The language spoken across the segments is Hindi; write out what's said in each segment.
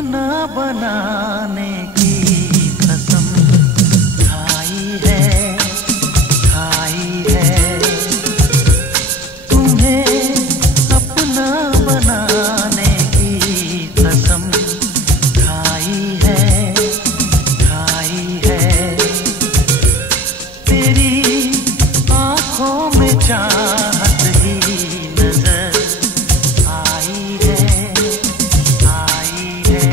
अपना बनाने की कसम खाई है, खाई है। तुम्हें अपना बनाने की कसम खाई है, खाई है। तेरी आँखों में चाहत ही नजर आई है, आई है।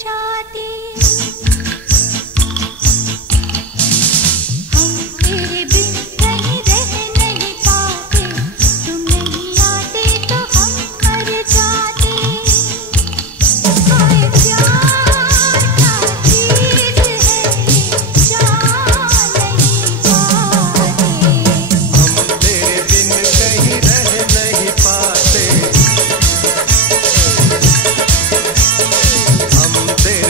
जाती। हम तेरे बिन कहीं रह नहीं पाते, तुम नहीं आते तो हम मर जाते। हाय प्यार क्या चीज है, जान नहीं पाते। हम तेरे बिन कहीं रह नहीं पाते, हम तेरे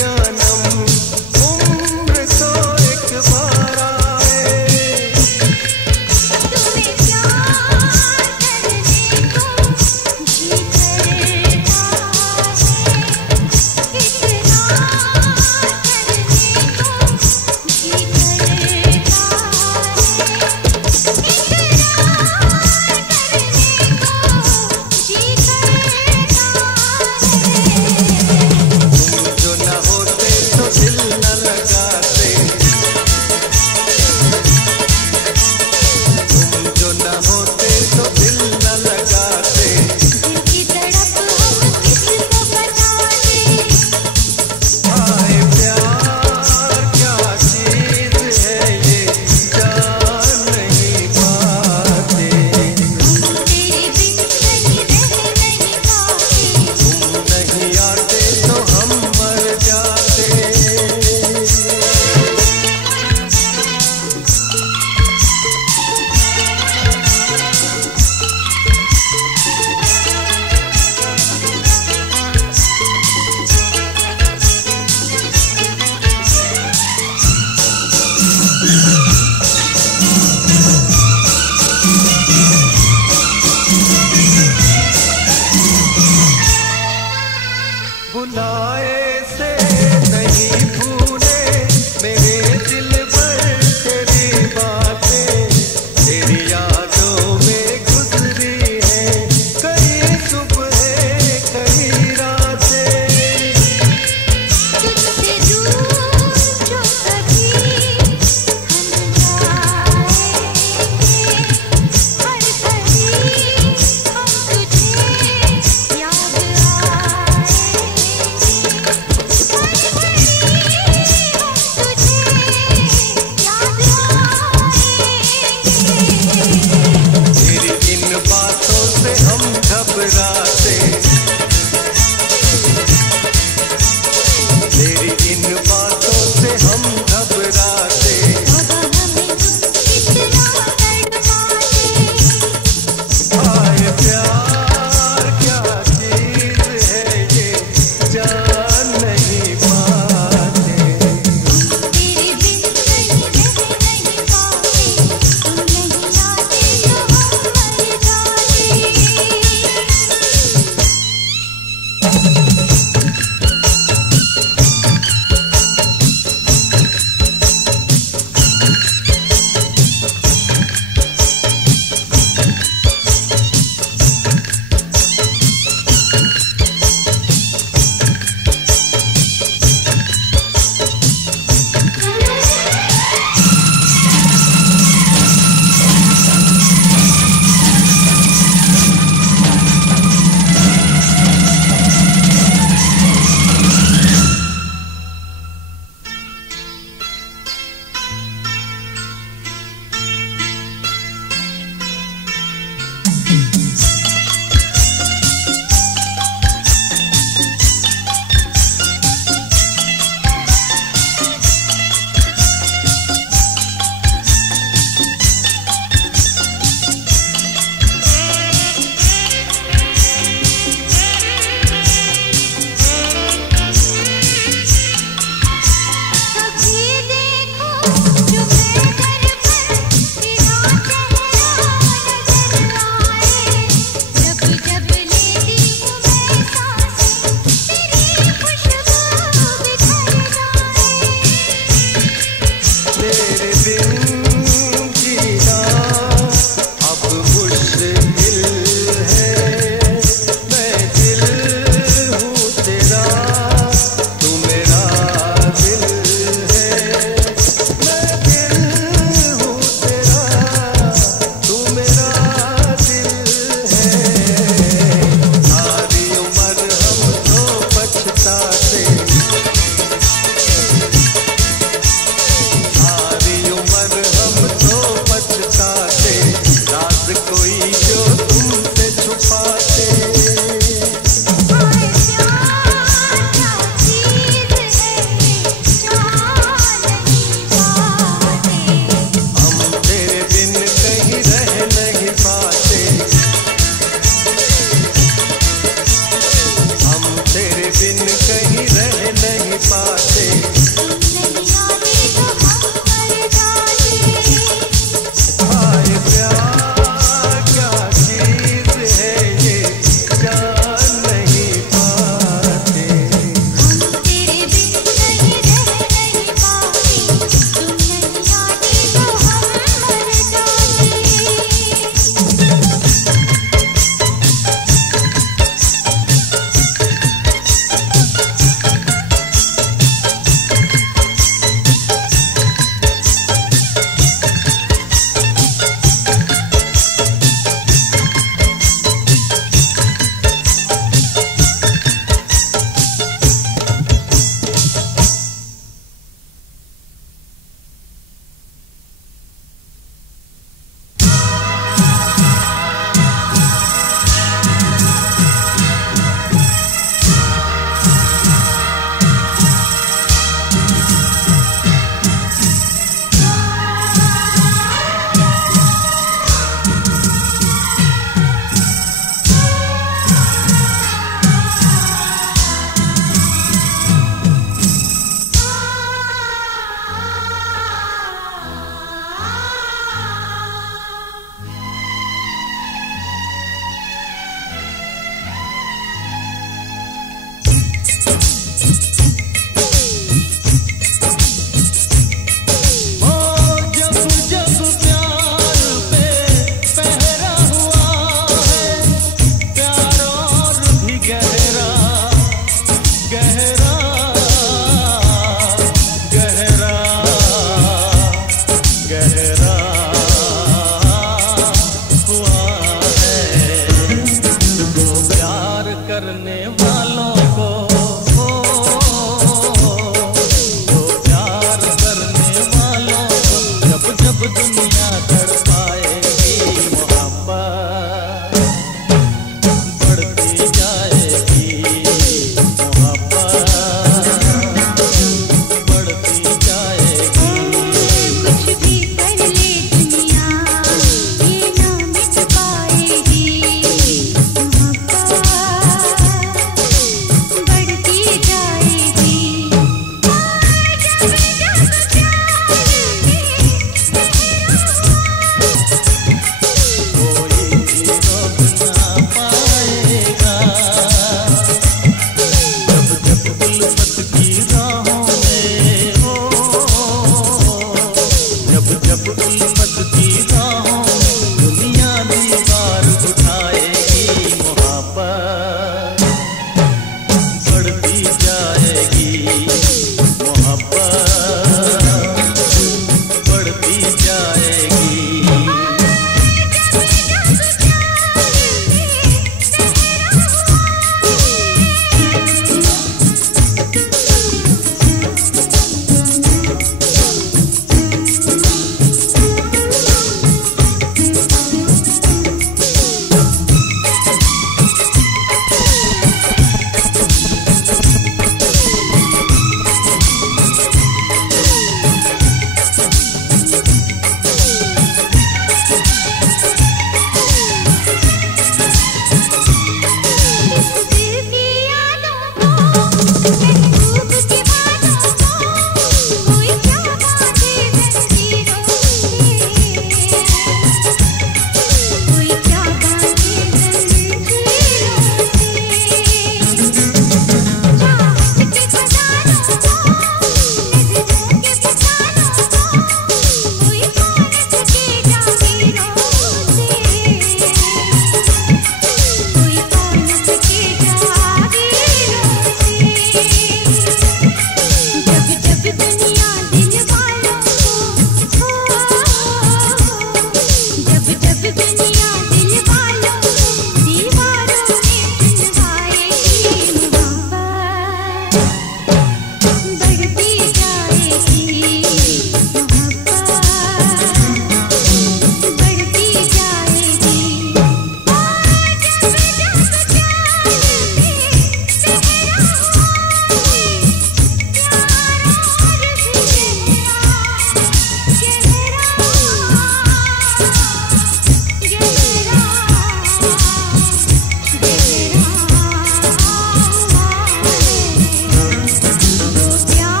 प्यार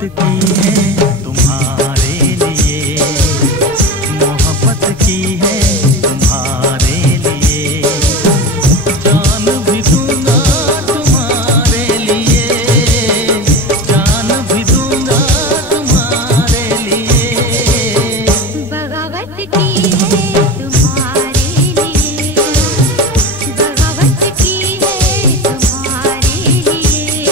की है तुम्हारे लिए, मोहब्बत की है तुम्हारे लिए, जान भी दूंगा तुम्हारे लिए, जान भी दूंगा तुम्हारे लिए। बगावत की है तुम्हारे लिए, बगावत की है तुम्हारे लिए,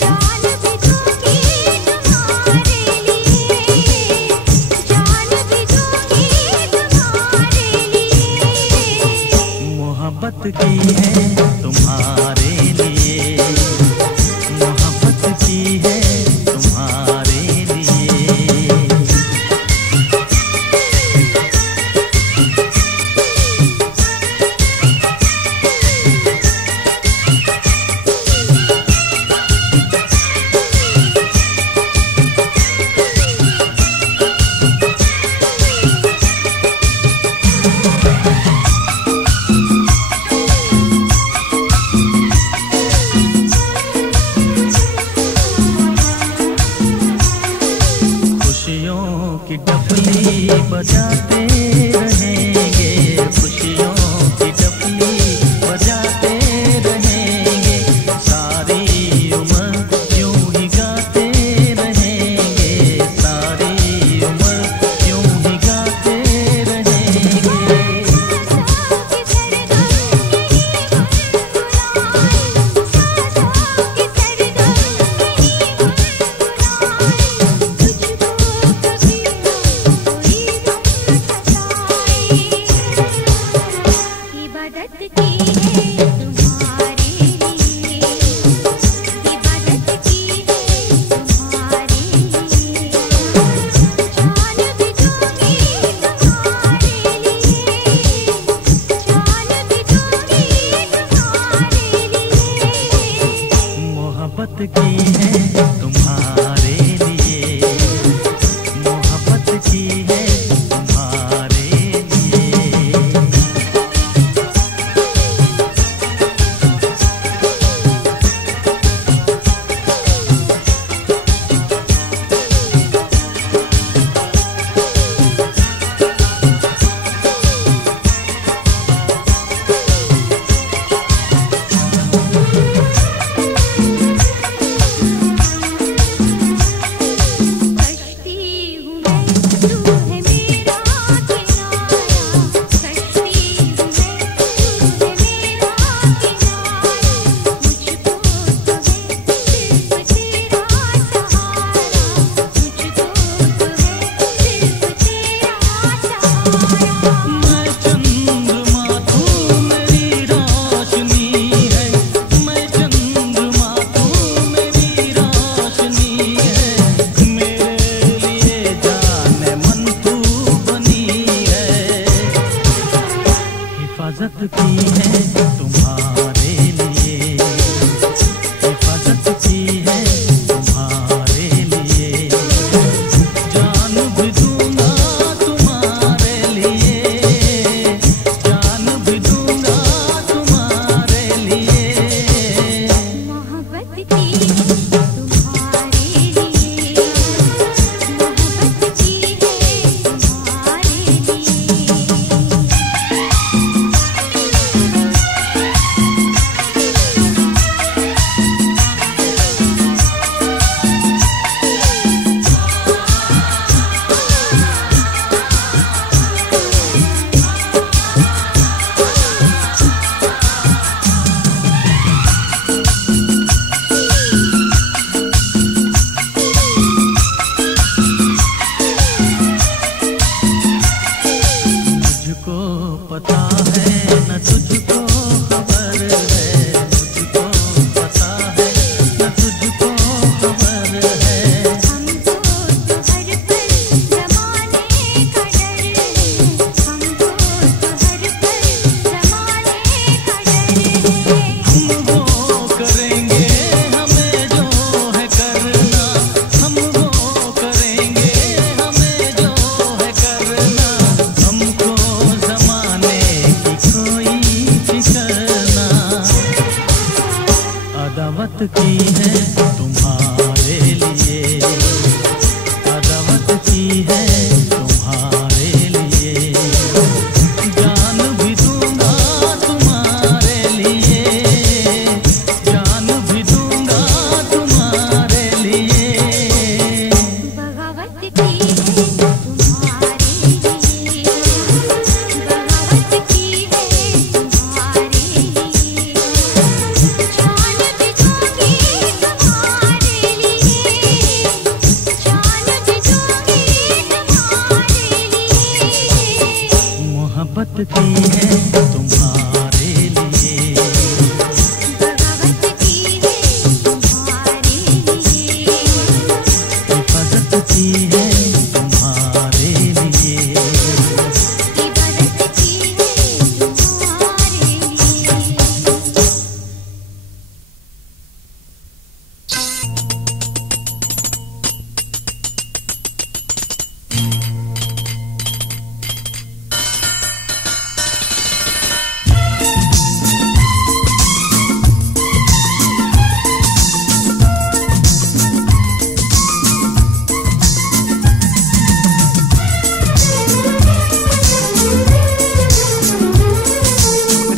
जान भी दूंगी तुम्हारे लिए, जान भी दूंगी तुम्हारे लिए। मोहब्बत की है तुम्हारे लिए, मोहब्बत की है तुम्हारे लिए। खुशियों की डफली बजाते रहेंगे, खुशियों की डफली बजाते रहेंगे, सारी उम्र यूं ही गाते रहेंगे, सारी उम्र यूं ही गाते रहेंगे। इबादत की है तुम्हारे लिए, इबादत की है तुम्हारे लिए, जान भी दूंगी तुम्हारे लिए, जान भी दूंगी तुम्हारे लिए। मोहब्बत की है तुम्हारे लिए, मोहब्बत की है तुम्हारे लिए। कश्ती हूँ मैं, तू है मेरा किनारा, कश्ती हूँ मैं, तू है मेरा किनारा, मुझको तो है सिर्फ तेरा सहारा, मुझको तो है सिर्फ तेरा सहारा। मैं चंद्रमा तू मेरी रोशनी है, मैं चंद्रमा तू मेरी रोशनी है, मेरे लिए जाने मन तू बनी है। हिफाजत की है तुम्हारे लिए, हिफाजत की है तुम्हारे लिए, जान भी दूंगा तुम्हारे लिए, जान भी दूंगा तुम्हारे लिए। मोहब्बत की है तुम्हारे लिए, मोहब्बत की है तुम्हारे लिए। मुझको पता है न तुझको खबर है, मुझको पता है न तुझको खबर है। हमको तो हर पल ज़माने का डर है, हमको तो हर पल ज़माने का डर है। हम वो करेंगे हमें जो है करना, हम वो करेंगे हमें जो है करना, हमको ज़माने की कोई फिक्र ना। अदावत की है तुम्हारे तुम्हारे लिए, अदावत की है तुम्हारे लिए, जान भी दूंगा तुम्हारे लिए, जान भी दूंगा तुम्हारे लिए। बगावत की है तुम्हारे लिए, बगावत की है तुम्हारे लिए, जान भी दूंगी तुम्हारे लिए, जान भी दूंगी तुम्हारे लिए। मोहब्बत की है तुम्हारे लिए, बगावत की है तुम्हारे लिए, हिफाजत की है तुम्हारे लिए। इबादत की है तुम्हारे लिए।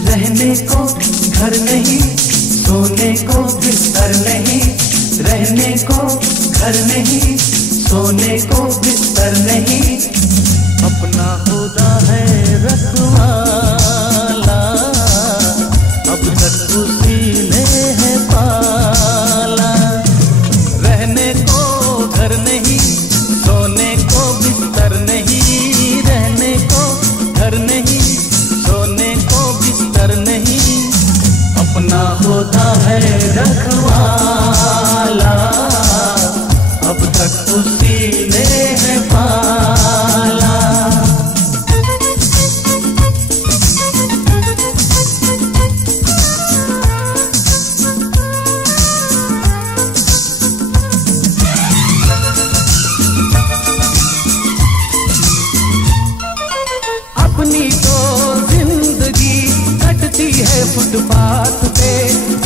रहने को घर नहीं, सोने को बिस्तर नहीं, रहने को घर नहीं, सोने को बिस्तर नहीं, अपना खुदा है रखवाला, अब तक उसी ने है पाला। रहने को घर नहीं, सोने को बिस्तर नहीं, रहने को घर नहीं, सोने को बिस्तर नहीं, अपना खुदा है रखवाला, अब तक उसी ने है पाला। अपनी तो जिंदगी कटती है फुटपाथ पे,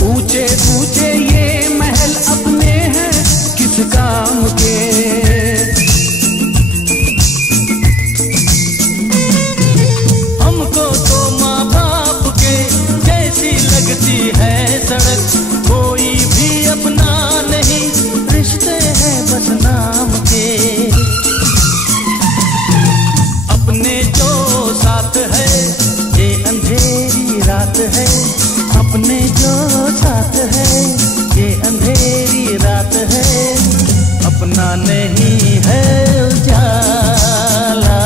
ऊंचे ऊंचे ये महल अपने हैं किस काम के। हमको तो माँ बाप के जैसी लगती है सड़क, कोई भी अपना नहीं, रिश्ते हैं बस नाम के। अपने जो साथ है ये अंधेरी रात है, अपने जो साथ है ये अंधेरी रात है, अपना नहीं है उजाला,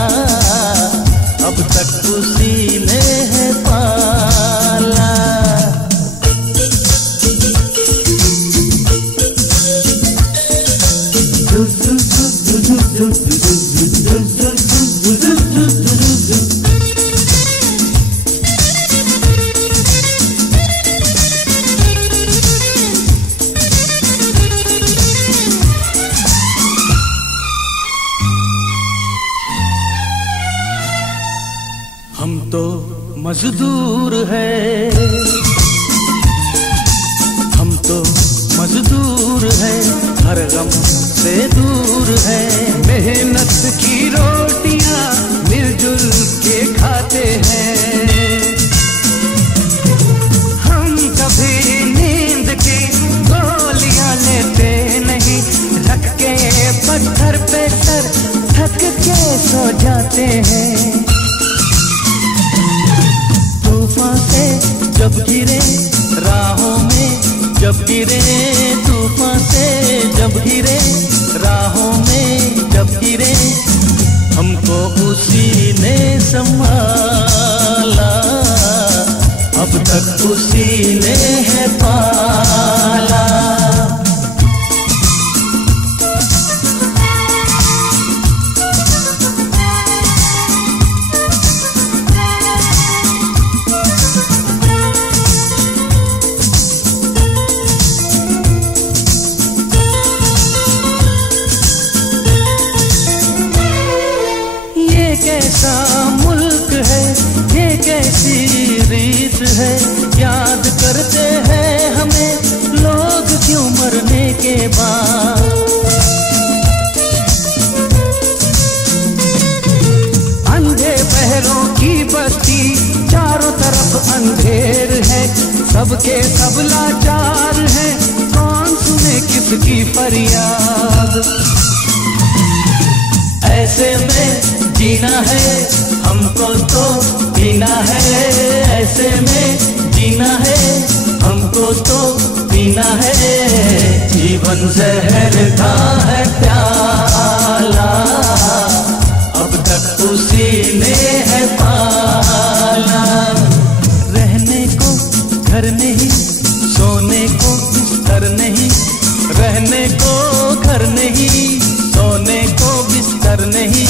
अब तक उसी ने है पाला। हम तो मजदूर है, हम तो मजदूर है, हर गम से दूर है, मेहनत की रोटियां मिलजुल के खाते हैं। हम कभी नींद की गोलियां लेते नहीं, रख के पत्थर पे सर थक के सो जाते हैं। तूफान से जब गिरे राहों में, जब गिरे तूफान से जब गिरे राहों में, जब गिरे हमको उसी ने संभाला, अब तक उसी ने है पाला। कैसा मुल्क है, ये कैसी रीत है, याद करते हैं हमें लोग क्यों मरने के बाद। तरफ अंधेर है, सबके सब लाचार है, कौन सुने किसकी फरियाद। ऐसे में जीना है हमको तो पीना है, ऐसे में जीना है हमको तो पीना है। जीवन जहर का है प्याला, अब तक उसी ने है पाला। रहने को घर नहीं, सोने को बिस्तर नहीं, रहने को घर नहीं, सोने को बिस्तर नहीं,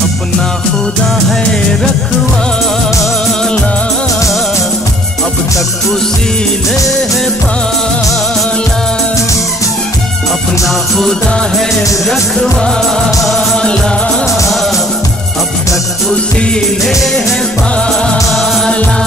अपना खुदा है रखवाला, अब तक उसी ने है पाला। अपना खुदा है रखवाला, अब तक उसी ने है पाला।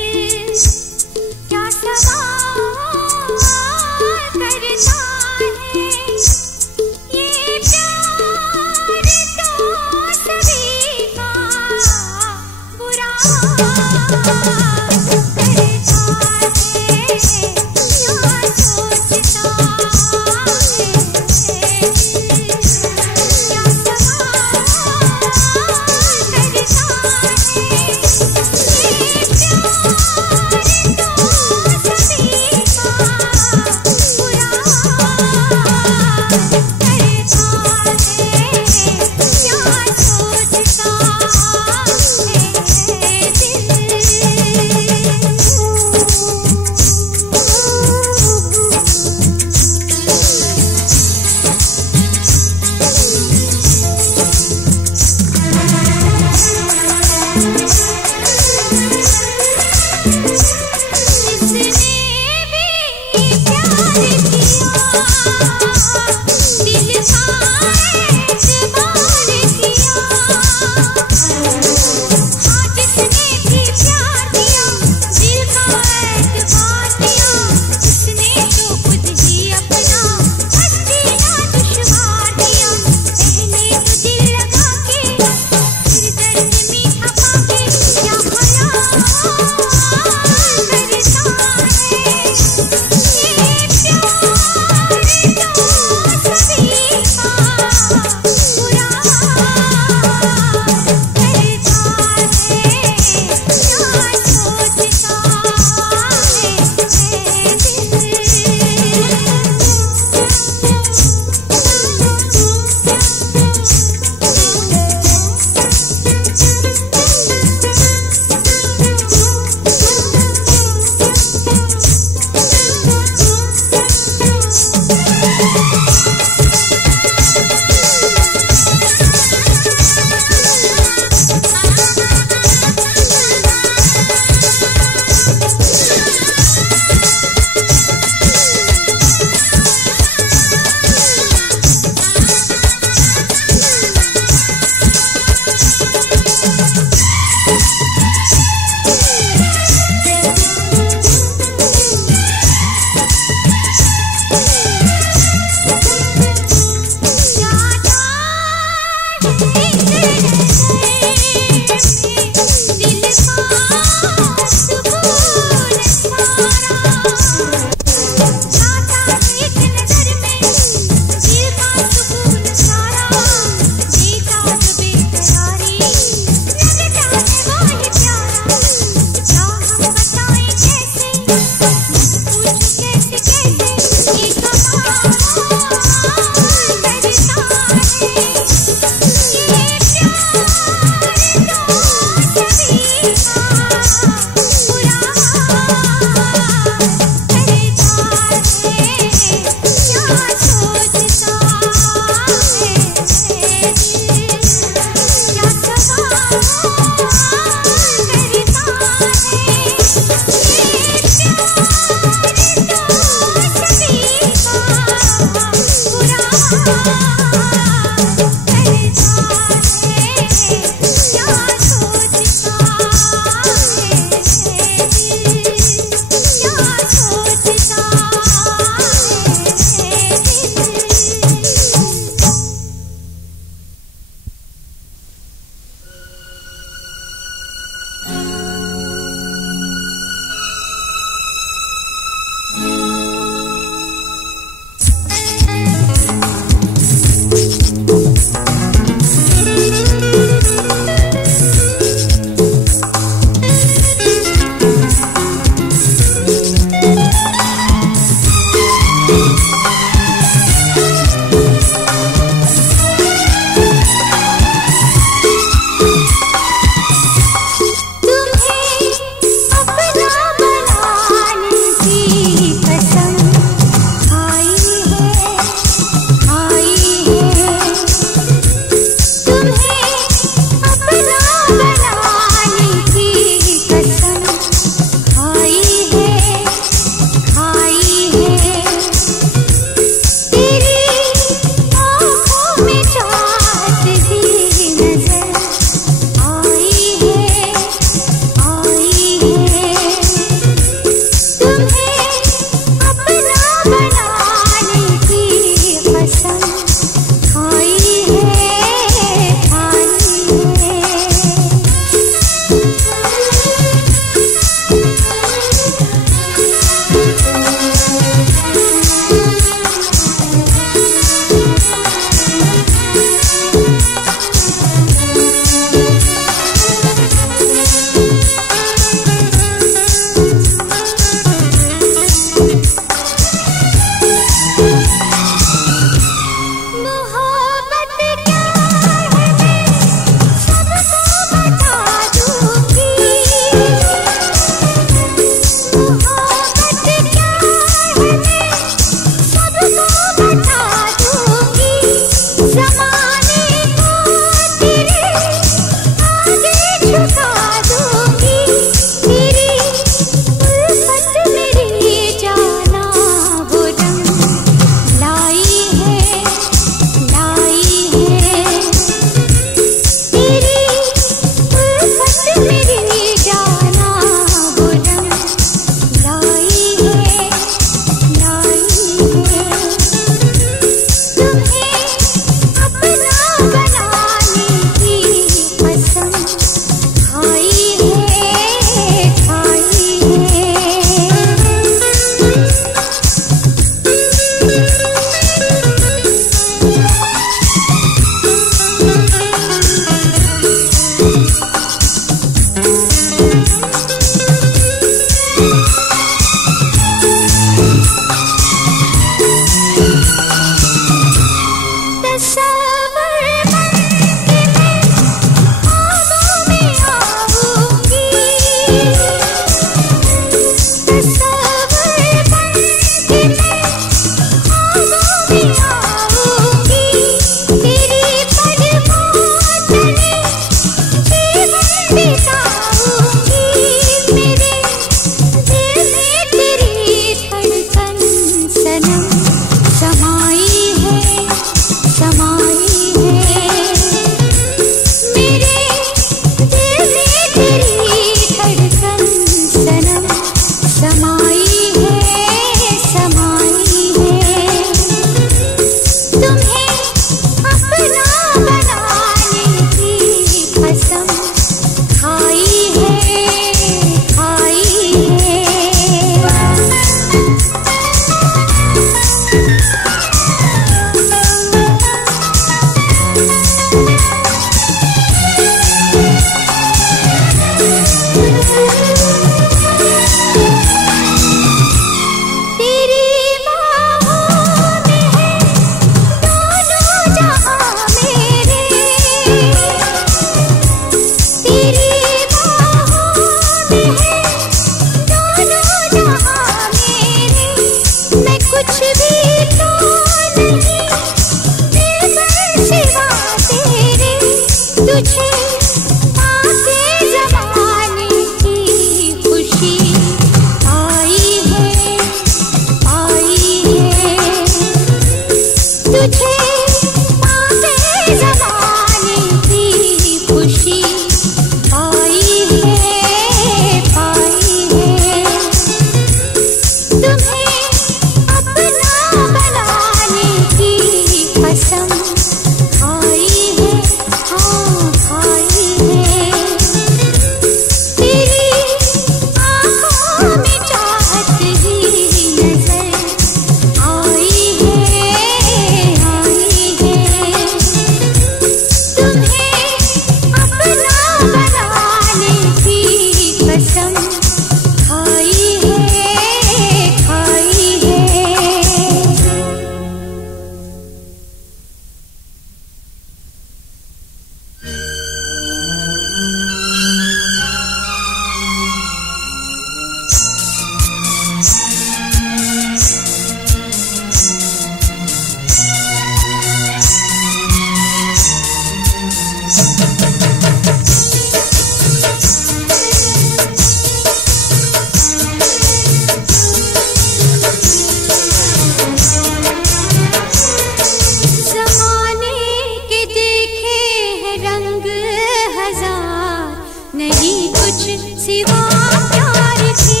सिवा प्यार के।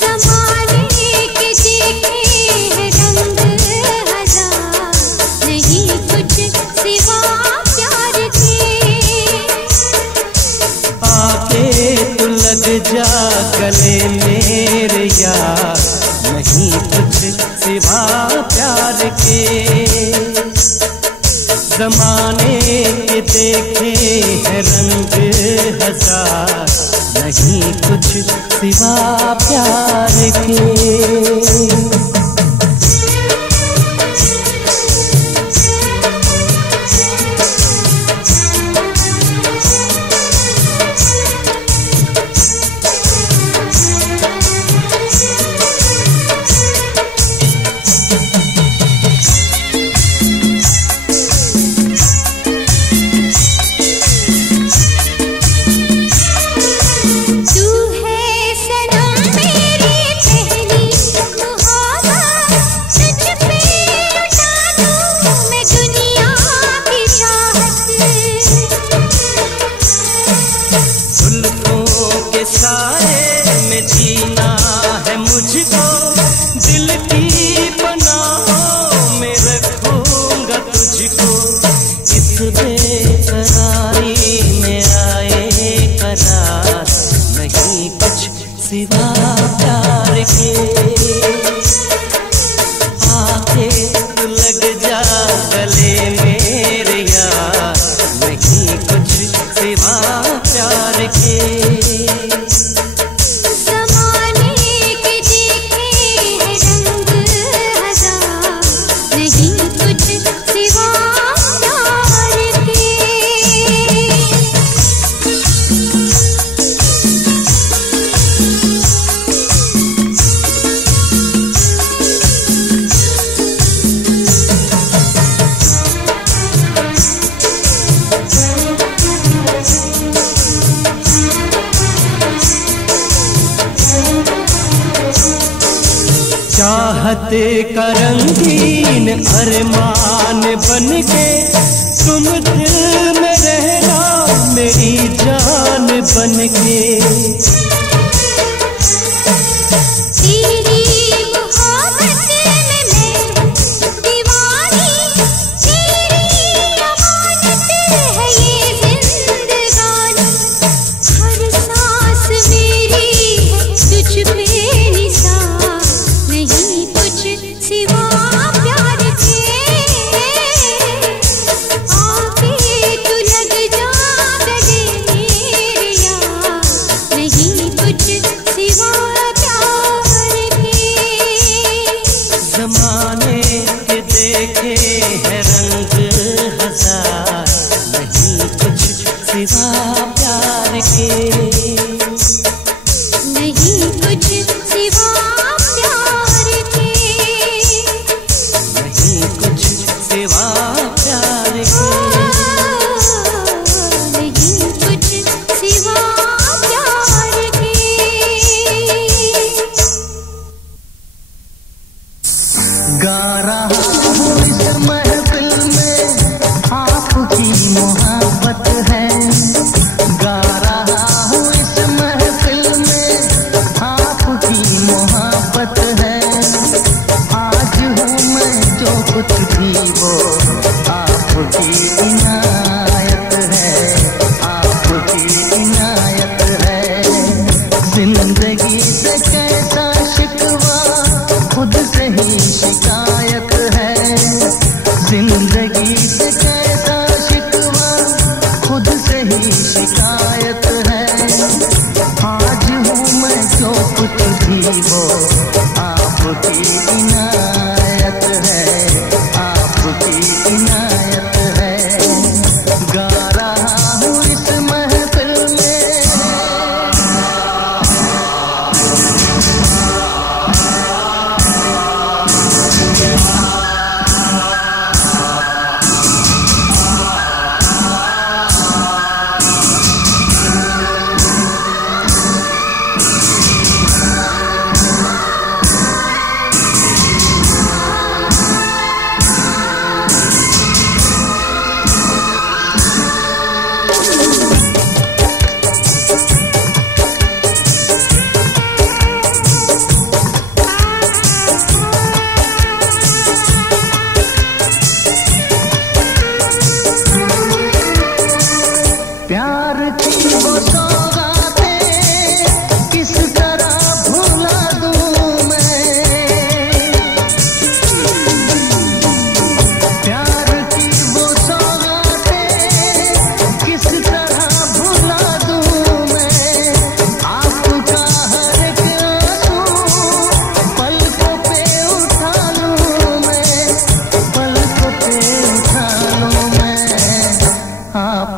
ज़माने के देखे हैं रंग हजार, नहीं कुछ सिवा प्यार के। आके तू लग जा गले मेरे यार, नहीं कुछ सिवा प्यार के। ज़माने के देखे हैं रंग हजार, नहीं कुछ सिवा प्यार के। तू है सनम मेरी पहली मुहाबत, तुझ पे लुटा दूं मैं दुनिया की चाहत। जुल्फों के साए में जीना है मुझको, दिल की पनाहों में रखूंगा तुझको। इस बेकरारी में आए करार, नहीं कुछ सिवा प्यार के। आके तू लग जा गले मेरे यार, नहीं कुछ सिवा प्यार के। ज़माने के देखे हैं रंग हजार, नहीं कुछ सिवा प्यार के। चाहत का रंगीन अरमान बन के तुम दिल में रहना मेरी जान बन के। तेरी मोहब्बत में मैं दीवानी, तेरी अमानत है ये जिंदगानी। हर सांस मेरी है तुझ पे निसार, नहीं कुछ सिवा प्यार के। आके तू लग जा गले मेरे यार, नहीं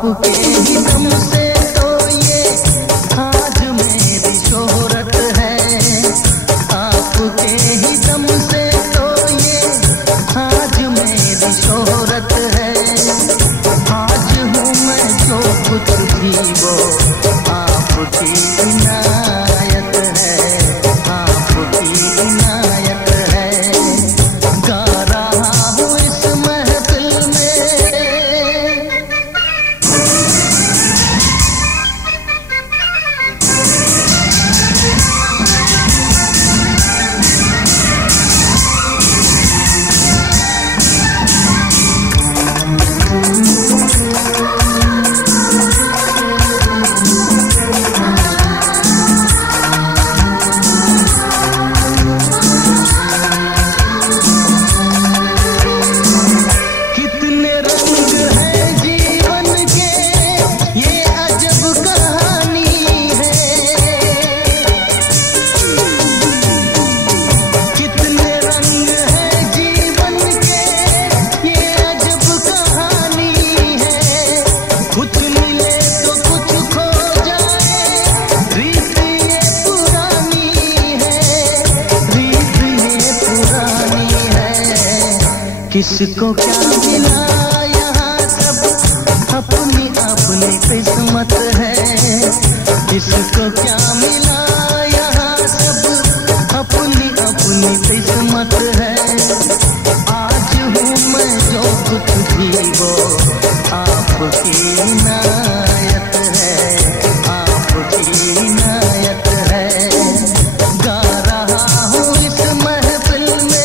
आपके ही दम से तो ये आज मेरी शोहरत है, आपके ही दम से तो ये आज मेरी शोहरत है। आज हूँ मैं जो कुछ भी वो आपकी इनायत है, आपकी इनायत है। गा रहा हूँ इस महफिल में किसको क्या मिला यहाँ सब अपनी अपनी किस्मत है, किसको क्या मिला यहाँ सब अपनी अपनी किस्मत है। आज हूँ मैं जो कुछ भी वो आपकी इनायत है, आपकी इनायत है। गा रहा हूँ इस महफिल में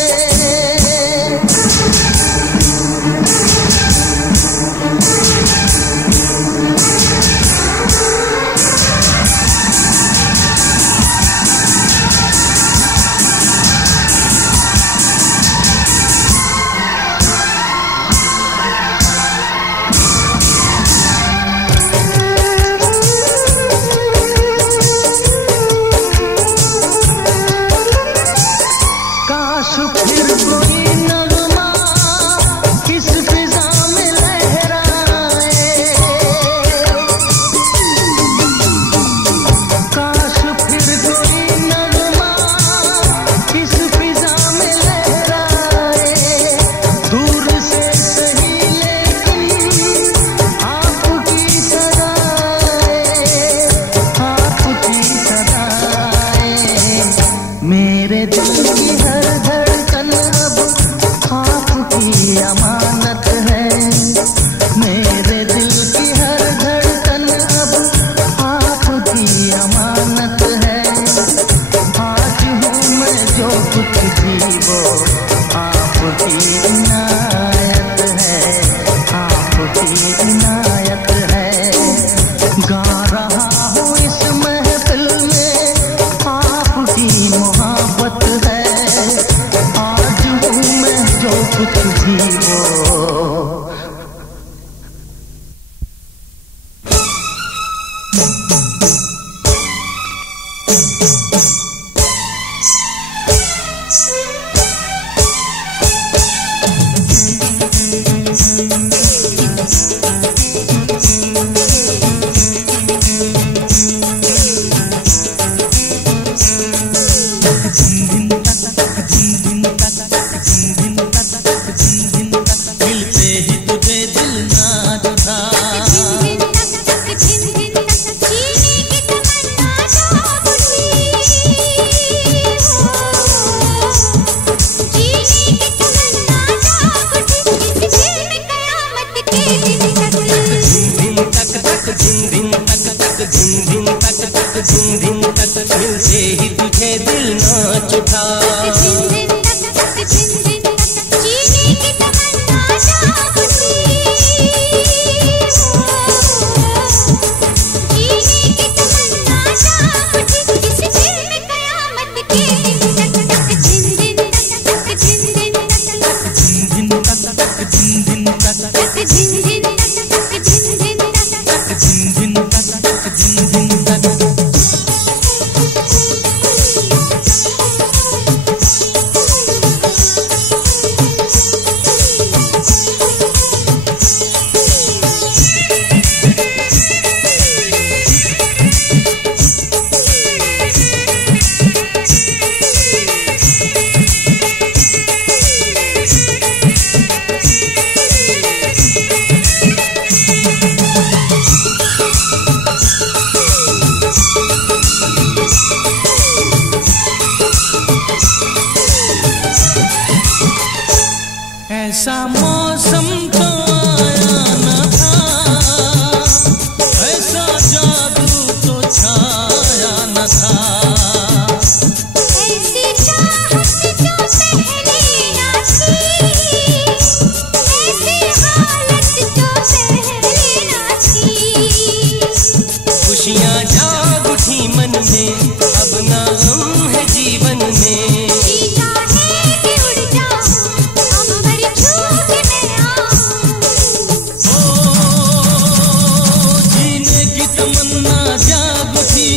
तमन्ना जाग उठी,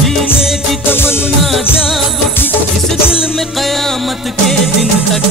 जीने की तमन्ना जाग उठी, इस दिल में कयामत के दिन तक।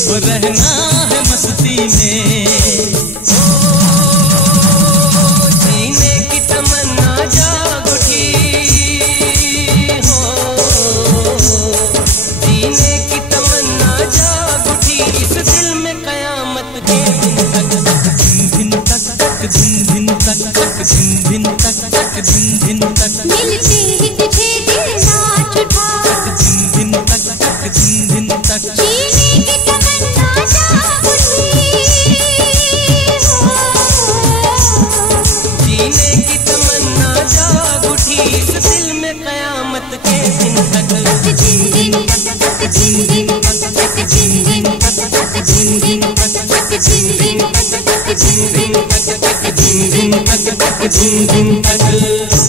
अब रहना है मस्ती में, जीने की तमन्ना जाग उठी, जीने की तमन्ना जाग उठी, इस दिल में कयामत के दिन तक। दिन तक तक दिन तक तक दिन तक तक दिन तक मिलते ही तुझे दिल नाच उठा, दिन तक तक दिन तक जीने की तमन्ना जाग उठी, जीने की तमन्ना जाग उठी, इस दिल में कयामत के दिन तक। दिन तक तक दिन तक तक दिन तक तक दिन तक तक दिन तक तक दिन तक तक दिन तक तक दिन तक।